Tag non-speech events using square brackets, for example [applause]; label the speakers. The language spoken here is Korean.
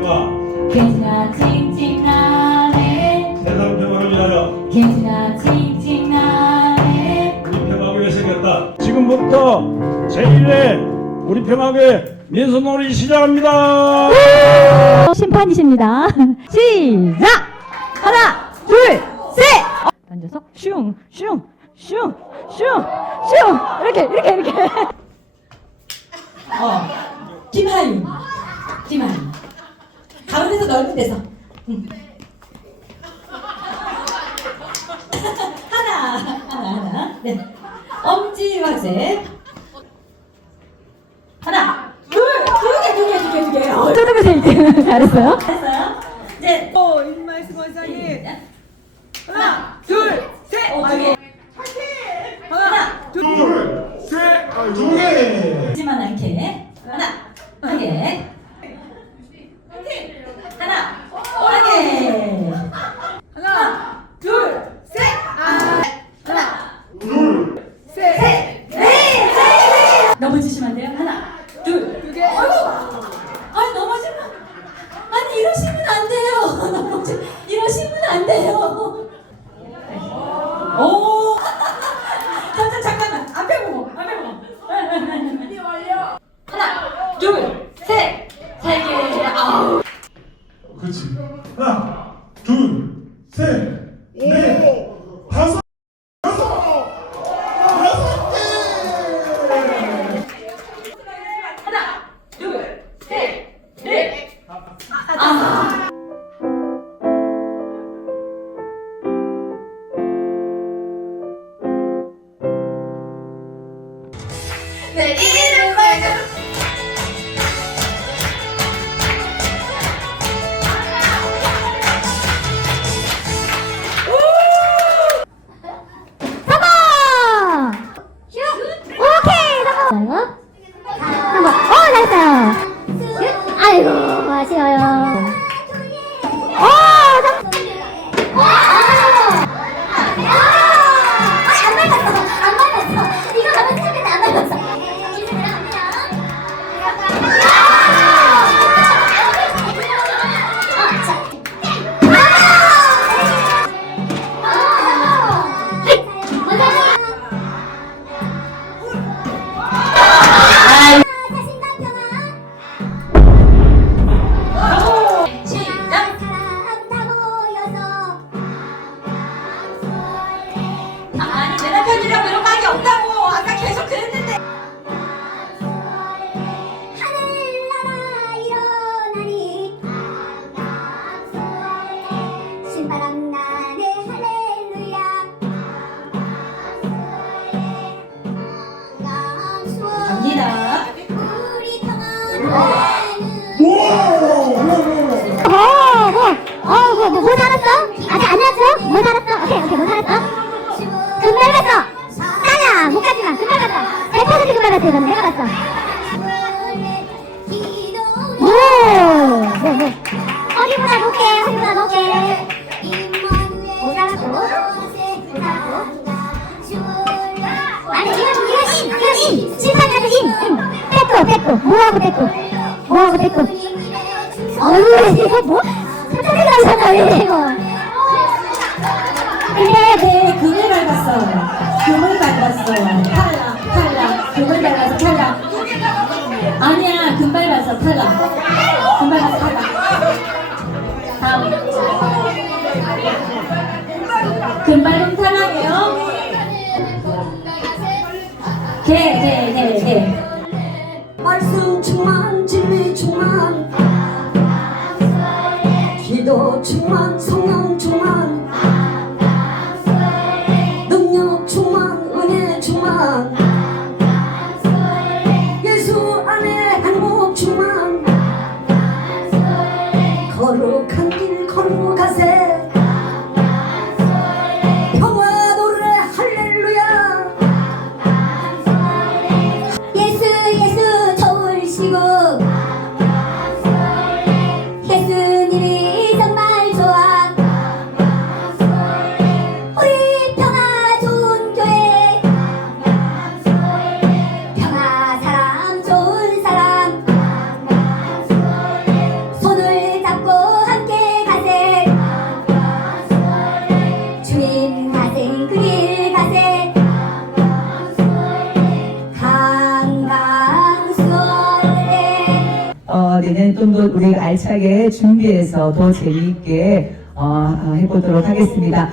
Speaker 1: 평화
Speaker 2: 괜찮아 칭칭나네
Speaker 1: 세상 평화를 위하여
Speaker 2: 괜찮아 칭칭나네
Speaker 1: 우리 평화교회 생겼다 지금부터 제1회 우리 평화교회 민소놀이 시작합니다
Speaker 3: 심판이십니다. [laughs] 시작! 하나, 둘, 셋! 던져서 슝, 슝, 슝, 슝, 슝! 이렇게, 이렇게, 이렇게.
Speaker 4: 어. 김하윤. 김하윤. 넓은 데서. 응. 하나, 하나, 하나. 네. 엄지 박세. 하나, 둘, 두 개, 두 개, 두 개, 두 개. [laughs] 어.
Speaker 3: 잘했어요.
Speaker 4: 됐어요? 이제
Speaker 5: 오, 임말씀 원장님. 하나, 둘, 셋.
Speaker 4: 어, 두 개.
Speaker 5: 하나, 둘.
Speaker 4: 하지만 않게. 하나, 한 개. 하나, 한 개.
Speaker 5: 하나, 둘, 셋. 아. 하나, 셋.
Speaker 4: 넘어지시면 안 돼요. 하나, 내
Speaker 3: 뭐, 어, 뭐, 뭐, 뭐 살았어? 아직 안 했어? 뭐 살았어? 오케이, 오케이, 뭐 살았어? 금발 갔어! 아니야, 못 가지마, 금발 갔어! 100% 금발 갔어, 이거는 내가 갔어. 뭐하고 백도. 뭐하고 백도. 어휴, 이거 뭐? 사탄이가 이상하 왜 이거.
Speaker 4: 근데 내 금을 밟았어. 금을 밟았어. 탈락, 탈락. 금을 밟아서 탈락. 아니야, 금 밟았어. 탈락. 금 밟아서 탈락. 다음. 금 밟으면 탈락이에요. 개, 개, 개, 개.
Speaker 6: 말씀 충만 진리 충만 기도 충만 성령 충만 능력 충만 은혜 충만 예수 안에 행복 충만 거룩한 길 걸어가세
Speaker 2: 때는 좀 더 우리가 알차게 준비해서 더 재미있게 어, 어, 해보도록 하겠습니다.